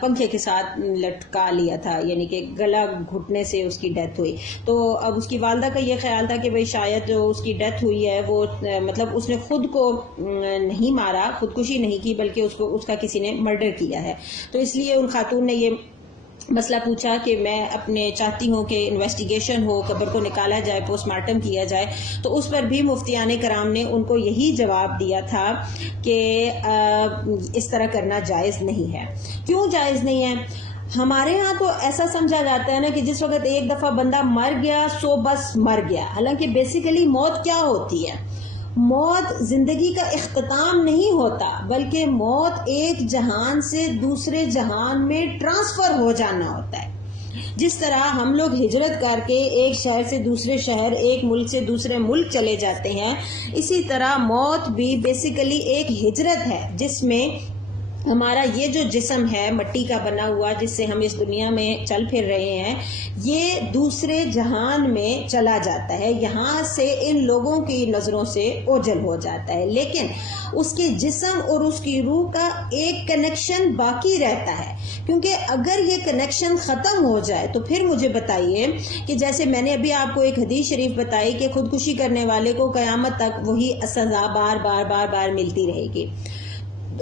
پنکھے کے ساتھ لٹکا لیا تھا، یعنی کہ گلا گھٹنے سے اس کی ڈیتھ ہوئی. تو اب اس کی والدہ کا یہ خیال تھا کہ بھئی شاید جو اس کی ڈیتھ ہوئی ہے وہ مطلب اس نے خود کو نہیں مارا، خودکشی نہیں کی، بلکہ اس کا کسی نے مرڈر کیا ہے. تو اس لیے ان خاتون نے یہ مسئلہ پوچھا کہ میں اپنے چاہتی ہوں کہ انویسٹیگیشن ہو، قبر کو نکالا جائے، پوسٹ مارٹم کیا جائے. تو اس پر بھی مفتیان کرام نے ان کو یہی جواب دیا تھا کہ اس طرح کرنا جائز نہیں ہے. کیوں جائز نہیں ہے؟ ہمارے ہاں تو ایسا سمجھا جاتا ہے نا کہ جس وقت ایک دفعہ بندہ مر گیا سو بس مر گیا. حالانکہ بیسیکلی موت کیا ہوتی ہے؟ موت زندگی کا اختتام نہیں ہوتا، بلکہ موت ایک جہان سے دوسرے جہان میں ٹرانسفر ہو جانا ہوتا ہے. جس طرح ہم لوگ ہجرت کر کے ایک شہر سے دوسرے شہر، ایک ملک سے دوسرے ملک چلے جاتے ہیں، اسی طرح موت بھی بیسیکلی ایک ہجرت ہے جس میں ہمارا یہ جو جسم ہے مٹی کا بنا ہوا جس سے ہم اس دنیا میں چل پھر رہے ہیں، یہ دوسرے جہان میں چلا جاتا ہے، یہاں سے ان لوگوں کی نظروں سے اوجھل ہو جاتا ہے، لیکن اس کے جسم اور اس کی روح کا ایک کنیکشن باقی رہتا ہے. کیونکہ اگر یہ کنیکشن ختم ہو جائے تو پھر مجھے بتائیے کہ جیسے میں نے ابھی آپ کو ایک حدیث شریف بتائی کہ خودکشی کرنے والے کو قیامت تک وہی سزا بار بار بار بار ملتی رہے گی.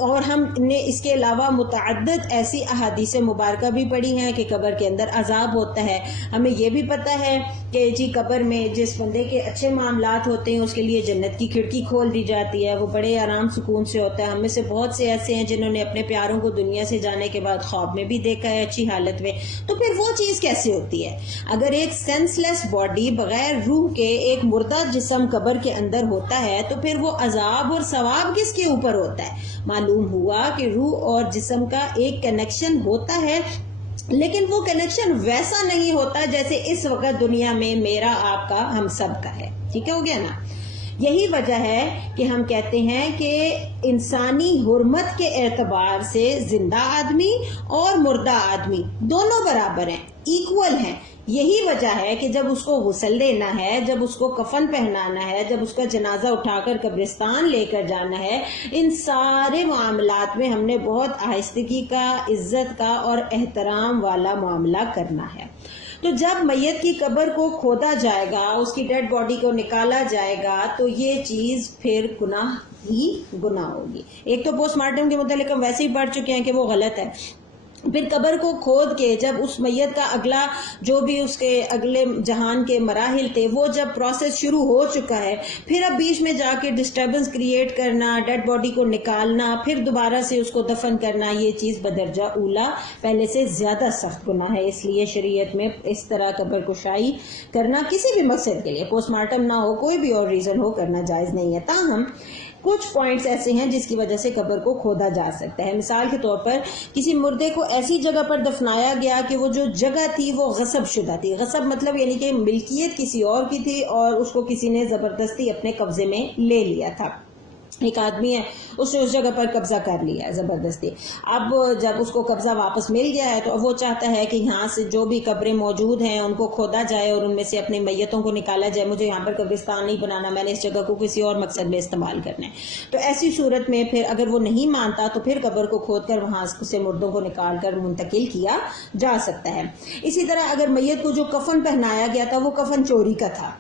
اور ہم نے اس کے علاوہ متعدد ایسی احادیث مبارکہ بھی پڑھی ہیں کہ قبر کے اندر عذاب ہوتا ہے. ہمیں یہ بھی پتہ ہے کہ جی قبر میں جس بندے کے اچھے معاملات ہوتے ہیں اس کے لیے جنت کی کھڑکی کھول دی جاتی ہے، وہ بڑے آرام سکون سے ہوتا ہے. ہم میں سے بہت سے ایسے ہیں جنہوں نے اپنے پیاروں کو دنیا سے جانے کے بعد خواب میں بھی دیکھا ہے اچھی حالت میں. تو پھر وہ چیز کیسے ہوتی ہے؟ اگر ایک سینس لیس باڈی بغیر روح کے ایک مردہ جسم قبر کے اندر ہوتا ہے تو پھر وہ عذاب اور ثواب کس کے اوپر ہوتا ہے؟ معلوم ہوا کہ روح اور جسم کا ایک کنیکشن ہوتا ہے، لیکن وہ کنیکشن ویسا نہیں ہوتا جیسے اس وقت دنیا میں میرا آپ کا ہم سب کا ہے. ٹھیک ہے، ہو گیا نا؟ یہی وجہ ہے کہ ہم کہتے ہیں کہ انسانی حرمت کے اعتبار سے زندہ آدمی اور مردہ آدمی دونوں برابر ہیں، ایکول ہیں۔ یہی وجہ ہے کہ جب اس کو غسل دینا ہے، جب اس کو کفن پہنانا ہے، جب اس کا جنازہ اٹھا کر قبرستان لے کر جانا ہے، ان سارے معاملات میں ہم نے بہت آہستگی کا، عزت کا اور احترام والا معاملہ کرنا ہے۔ تو جب میت کی قبر کو کھودا جائے گا، اس کی ڈیڈ باڈی کو نکالا جائے گا، تو یہ چیز پھر گناہ ہی گناہ ہوگی۔ ایک تو پوسٹ مارٹم کے متعلق ہم ویسے ہی پڑھ چکے ہیں کہ وہ غلط ہے، پھر قبر کو کھود کے جب اس میت کا اگلا جو بھی اس کے اگلے جہان کے مراحل تھے وہ جب پروسیس شروع ہو چکا ہے، پھر اب بیچ میں جا کے ڈسٹربنس کریٹ کرنا، ڈیڈ باڈی کو نکالنا، پھر دوبارہ سے اس کو دفن کرنا، یہ چیز بدرجہ اولا پہلے سے زیادہ سخت گناہ ہے۔ اس لیے شریعت میں اس طرح قبر کشائی کرنا کسی بھی مقصد کے لیے، پوسٹ مارٹم نہ ہو، کوئی بھی اور ریزن ہو، کرنا جائز نہیں ہے۔ تاہم کچھ پوائنٹس ایسے ہیں جس کی وجہ سے قبر کو کھودا جا سکتا ہے۔ مثال کے طور پر کسی مردے کو ایسی جگہ پر دفنایا گیا کہ وہ جو جگہ تھی وہ غصب شدہ تھی۔ غصب مطلب یعنی کہ ملکیت کسی اور کی تھی اور اس کو کسی نے زبردستی اپنے قبضے میں لے لیا تھا۔ ایک آدمی ہے، اس نے اس جگہ پر قبضہ کر لیا ہے زبردستی۔ اب جب اس کو قبضہ واپس مل گیا ہے تو اب وہ چاہتا ہے کہ یہاں سے جو بھی قبریں موجود ہیں ان کو کھودا جائے اور ان میں سے اپنی میتوں کو نکالا جائے، مجھے یہاں پر قبرستان نہیں بنانا، میں نے اس جگہ کو کسی اور مقصد میں استعمال کرنا ہے۔ تو ایسی صورت میں پھر اگر وہ نہیں مانتا تو پھر قبر کو کھود کر وہاں سے مردوں کو نکال کر منتقل کیا جا سکتا ہے۔ اسی طرح اگر میت کو جو کفن پہنایا گیا تھا وہ کفن چوری کا تھا،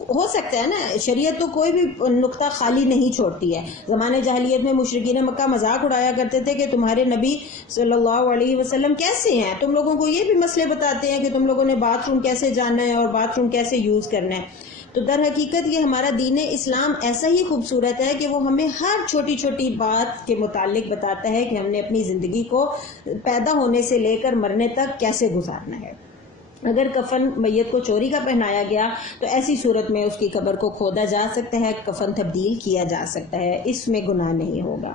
ہو سکتا ہے نا، شریعت تو کوئی بھی نقطہ خالی نہیں چھوڑتی ہے۔ زمانے جاہلیت میں مشرکین مکہ مذاق اڑایا کرتے تھے کہ تمہارے نبی صلی اللہ علیہ وسلم کیسے ہیں، تم لوگوں کو یہ بھی مسئلے بتاتے ہیں کہ تم لوگوں نے باتھ روم کیسے جانا ہے اور باتھ روم کیسے یوز کرنا ہے۔ تو در حقیقت یہ ہمارا دین اسلام ایسا ہی خوبصورت ہے کہ وہ ہمیں ہر چھوٹی چھوٹی بات کے متعلق بتاتا ہے کہ ہم نے اپنی زندگی کو پیدا ہونے سے لے کر مرنے تک کیسے گزارنا ہے۔ اگر کفن میت کو چوری کا پہنایا گیا تو ایسی صورت میں اس کی قبر کو کھودا جا سکتا ہے، کفن تبدیل کیا جا سکتا ہے، اس میں گناہ نہیں ہوگا۔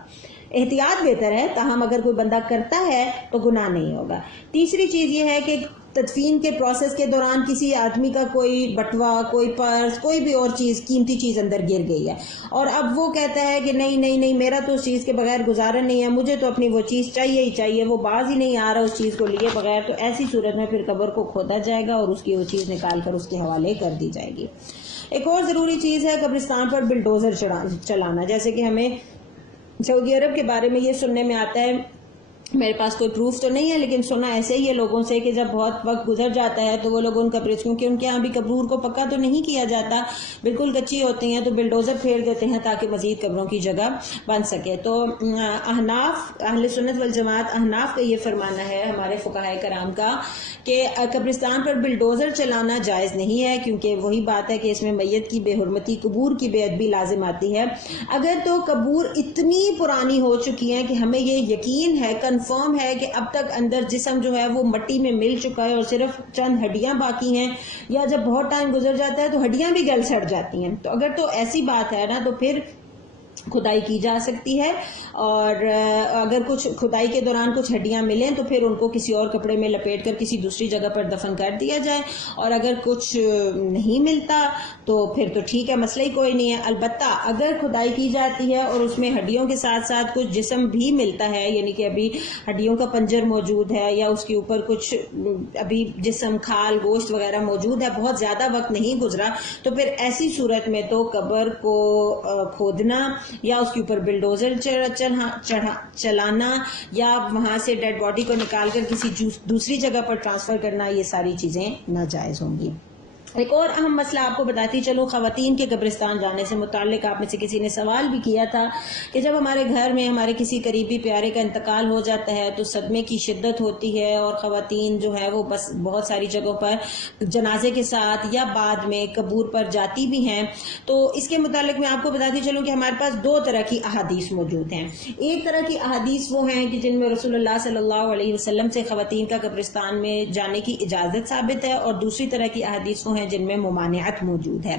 احتیاط بہتر ہے، تاہم اگر کوئی بندہ کرتا ہے تو گناہ نہیں ہوگا۔ تیسری چیز یہ ہے کہ تدفین کے پروسیس کے دوران کسی آدمی کا کوئی بٹوا، کوئی پرس، کوئی بھی اور چیز، قیمتی چیز اندر گر گئی ہے اور اب وہ کہتا ہے کہ نہیں نہیں نہیں، میرا تو اس چیز کے بغیر گزارا نہیں ہے، مجھے تو اپنی وہ چیز چاہیے ہی چاہیے، وہ باز ہی نہیں آ رہا اس چیز کو لیے بغیر، تو ایسی صورت میں پھر قبر کو کھودا جائے گا اور اس کی وہ چیز نکال کر اس کے حوالے کر دی جائے گی۔ ایک اور ضروری چیز ہے قبرستان پر بلڈوزر چلانا، جیسے کہ ہمیں سعودی عرب کے بارے میں یہ سننے میں آتا ہے، میرے پاس کوئی پروف تو نہیں ہے لیکن سنا ایسے ہی ہے لوگوں سے کہ جب بہت وقت گزر جاتا ہے تو وہ لوگ ان قبریں، کیونکہ ان کے یہاں بھی قبور کو پکا تو نہیں کیا جاتا، بالکل کچی ہوتی ہیں، تو بلڈوزر پھیر دیتے ہیں تاکہ مزید قبروں کی جگہ بن سکے۔ تو احناف، اہل سنت والجماعت احناف کا یہ فرمانا ہے، ہمارے فقہائے کرام کا، کہ قبرستان پر بلڈوزر چلانا جائز نہیں ہے، کیونکہ وہی بات ہے کہ اس میں میت کی بے حرمتی، قبور کی بے ادبی لازم آتی ہے۔ اگر تو قبور اتنی پرانی ہو چکی ہیں کہ ہمیں یہ یقین ہے، کنفرم ہے کہ اب تک اندر جسم جو ہے وہ مٹی میں مل چکا ہے اور صرف چند ہڈیاں باقی ہیں، یا جب بہت ٹائم گزر جاتا ہے تو ہڈیاں بھی گل سڑ جاتی ہیں، تو اگر تو ایسی بات ہے نا تو پھر کھدائی کی جا سکتی ہے، اور اگر کچھ کھدائی کے دوران کچھ ہڈیاں ملیں تو پھر ان کو کسی اور کپڑے میں لپیٹ کر کسی دوسری جگہ پر دفن کر دیا جائے، اور اگر کچھ نہیں ملتا تو پھر تو ٹھیک ہے، مسئلہ ہی کوئی نہیں ہے۔ البتہ اگر کھدائی کی جاتی ہے اور اس میں ہڈیوں کے ساتھ ساتھ کچھ جسم بھی ملتا ہے، یعنی کہ ابھی ہڈیوں کا پنجر موجود ہے یا اس کے اوپر کچھ ابھی جسم، کھال، گوشت وغیرہ موجود ہے، بہت زیادہ وقت نہیں گزرا، تو پھر ایسی صورت میں تو قبر کو کھودنا یا اس کے اوپر بلڈوزر چلانا یا وہاں سے ڈیڈ باڈی کو نکال کر کسی دوسری جگہ پر ٹرانسفر کرنا، یہ ساری چیزیں ناجائز ہوں گی۔ ایک اور اہم مسئلہ آپ کو بتاتی چلوں، خواتین کے قبرستان جانے سے متعلق آپ میں سے کسی نے سوال بھی کیا تھا کہ جب ہمارے گھر میں ہمارے کسی قریبی پیارے کا انتقال ہو جاتا ہے تو صدمے کی شدت ہوتی ہے، اور خواتین جو ہے وہ بس بہت ساری جگہوں پر جنازے کے ساتھ یا بعد میں قبور پر جاتی بھی ہیں۔ تو اس کے متعلق میں آپ کو بتاتی چلوں کہ ہمارے پاس دو طرح کی احادیث موجود ہیں۔ ایک طرح کی احادیث وہ ہیں کہ جن میں رسول اللہ صلی اللہ علیہ وسلم سے خواتین کا قبرستان میں جانے کی اجازت ثابت ہے، اور دوسری طرح کی احادیث وہ ہیں جن میں ممانعت موجود ہے۔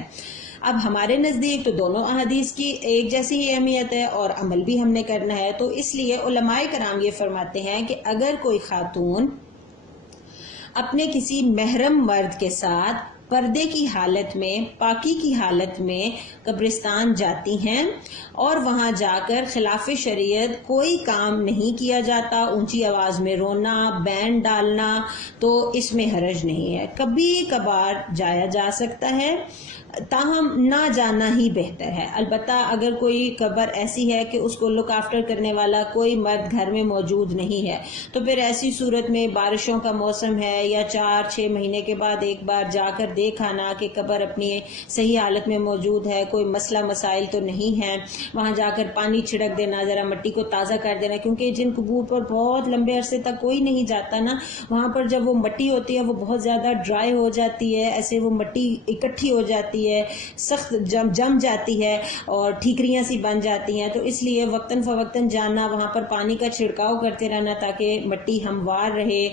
اب ہمارے نزدیک تو دونوں احادیث کی ایک جیسی ہی اہمیت ہے اور عمل بھی ہم نے کرنا ہے، تو اس لیے علماء کرام یہ فرماتے ہیں کہ اگر کوئی خاتون اپنے کسی محرم مرد کے ساتھ پردے کی حالت میں، پاکی کی حالت میں قبرستان جاتی ہیں اور وہاں جا کر خلاف شریعت کوئی کام نہیں کیا جاتا، اونچی آواز میں رونا، بینڈ ڈالنا، تو اس میں حرج نہیں ہے، کبھی کبھار جایا جا سکتا ہے، تاہم نہ جانا ہی بہتر ہے۔ البتہ اگر کوئی قبر ایسی ہے کہ اس کو لک آفٹر کرنے والا کوئی مرد گھر میں موجود نہیں ہے، تو پھر ایسی صورت میں بارشوں کا موسم ہے یا 4-6 مہینے کے بعد ایک بار جا کر دیکھ آنا کہ قبر اپنی صحیح حالت میں موجود ہے، کوئی مسئلہ مسائل تو نہیں ہے، وہاں جا کر پانی چھڑک دینا، ذرا مٹی کو تازہ کر دینا، کیونکہ جن قبور پر بہت لمبے عرصے تک کوئی نہیں جاتا نا، وہاں پر جب وہ مٹی ہوتی ہے وہ بہت زیادہ ڈرائی ہو جاتی ہے، ایسے وہ مٹی اکٹھی ہو جاتی ہے، سخت جم جاتی ہے اور ٹھیکریاں سی بن جاتی ہیں، تو اس لیے وقتاً فوقتاً جانا، وہاں پر پانی کا چھڑکاؤ کرتے رہنا تاکہ مٹی ہموار رہے،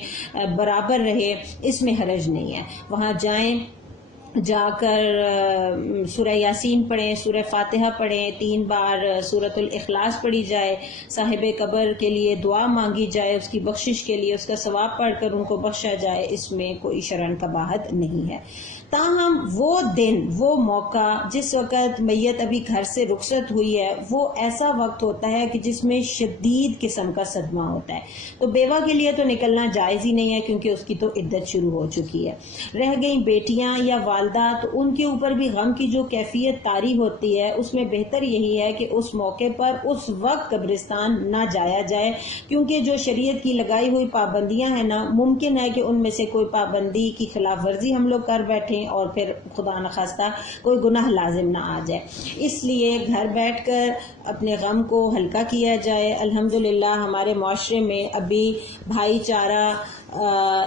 برابر رہے، اس میں حرج نہیں ہے۔ وہاں جائیں، جا کر سورہ یاسین پڑھیں، سورہ فاتحہ پڑھیں، 3 بار سورۃ الاخلاص پڑھی جائے، صاحب قبر کے لیے دعا مانگی جائے، اس کی بخشش کے لیے، اس کا ثواب پڑھ کر ان کو بخشا جائے، اس میں کوئی شرعاً قباحت نہیں ہے۔ تاہم وہ دن، وہ موقع جس وقت میت ابھی گھر سے رخصت ہوئی ہے، وہ ایسا وقت ہوتا ہے کہ جس میں شدید قسم کا صدمہ ہوتا ہے، تو بیوہ کے لیے تو نکلنا جائز ہی نہیں ہے کیونکہ اس کی تو عدت شروع ہو چکی ہے۔ رہ گئیں بیٹیاں یا والدہ، تو ان کے اوپر بھی غم کی جو کیفیت طاری ہوتی ہے، اس میں بہتر یہی ہے کہ اس موقع پر اس وقت قبرستان نہ جایا جائے، کیونکہ جو شریعت کی لگائی ہوئی پابندیاں ہیں نا، ممکن ہے کہ ان میں سے کوئی پابندی کی خلاف ورزی ہم لوگ کر بیٹھیں اور پھر خدا نخواستہ کوئی گناہ لازم نہ آ جائے۔ اس لیے گھر بیٹھ کر اپنے غم کو ہلکا کیا جائے۔ الحمدللہ ہمارے معاشرے میں ابھی بھائی چارہ،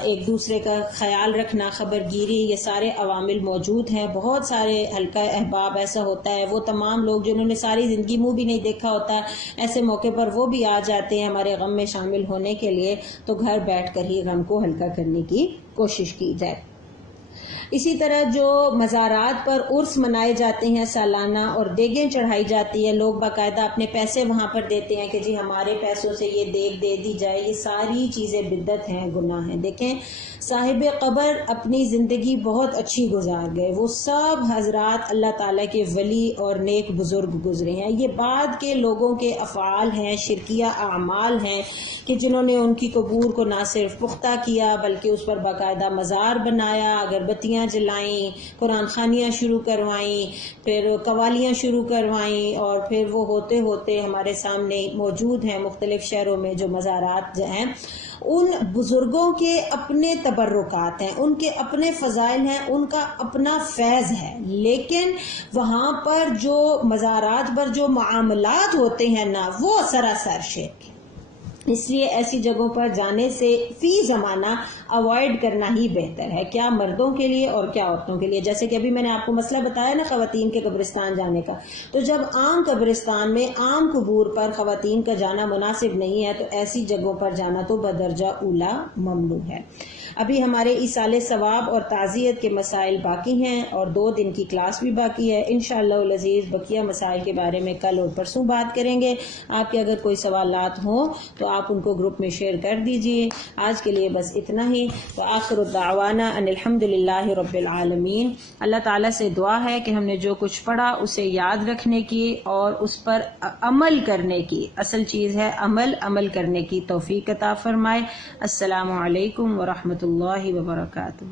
ایک دوسرے کا خیال رکھنا، خبر گیری، یہ سارے عوامل موجود ہیں۔ بہت سارے حلقہ احباب ایسا ہوتا ہے، وہ تمام لوگ جنہوں نے ساری زندگی منہ بھی نہیں دیکھا ہوتا، ایسے موقع پر وہ بھی آ جاتے ہیں ہمارے غم میں شامل ہونے کے لیے، تو گھر بیٹھ کر ہی غم کو ہلکا کرنے کی کوشش کی جائے۔ اسی طرح جو مزارات پر عرس منائے جاتے ہیں سالانہ اور دیگیں چڑھائی جاتی ہے، لوگ باقاعدہ اپنے پیسے وہاں پر دیتے ہیں کہ جی ہمارے پیسوں سے یہ دیگ دے دی جائے، یہ ساری چیزیں بدعت ہیں، گناہ ہیں۔ دیکھیں صاحب قبر اپنی زندگی بہت اچھی گزار گئے، وہ سب حضرات اللہ تعالیٰ کے ولی اور نیک بزرگ گزرے ہیں، یہ بعد کے لوگوں کے افعال ہیں، شرکیہ اعمال ہیں کہ جنہوں نے ان کی قبور کو نہ صرف پختہ کیا بلکہ اس پر باقاعدہ مزار بنایا، اگربتیاں جلائیں، قرآن خوانیاں شروع کروائیں، پھر قوالیاں شروع کروائیں، اور پھر وہ ہوتے ہوتے ہمارے سامنے موجود ہیں مختلف شہروں میں جو مزارات ہیں۔ ان بزرگوں کے اپنے تبرکات ہیں، ان کے اپنے فضائل ہیں، ان کا اپنا فیض ہے، لیکن وہاں پر جو مزارات پر جو معاملات ہوتے ہیں نا، وہ سراسر شرک ہے۔ اس لیے ایسی جگہوں پر جانے سے فی زمانہ اوائڈ کرنا ہی بہتر ہے، کیا مردوں کے لیے اور کیا عورتوں کے لیے۔ جیسے کہ ابھی میں نے آپ کو مسئلہ بتایا نا خواتین کے قبرستان جانے کا، تو جب عام قبرستان میں عام قبور پر خواتین کا جانا مناسب نہیں ہے، تو ایسی جگہوں پر جانا تو بدرجہ اولا ممنوع ہے۔ ابھی ہمارے ایصال ثواب اور تعزیت کے مسائل باقی ہیں اور 2 دن کی کلاس بھی باقی ہے، انشاءاللہ العزیز بقیہ مسائل کے بارے میں کل اور پرسوں بات کریں گے۔ آپ کے اگر کوئی سوالات ہوں تو آپ ان کو گروپ میں شیئر کر دیجئے۔ آج کے لیے بس اتنا ہی، وآخر الدعوانا ان الحمدللہ رب العالمین۔ اللہ تعالیٰ سے دعا ہے کہ ہم نے جو کچھ پڑھا اسے یاد رکھنے کی اور اس پر عمل کرنے کی، اصل چیز ہے عمل کرنے کی توفیق عطا فرمائے۔ السلام علیکم ورحمۃ اللہ وبرکاتہ۔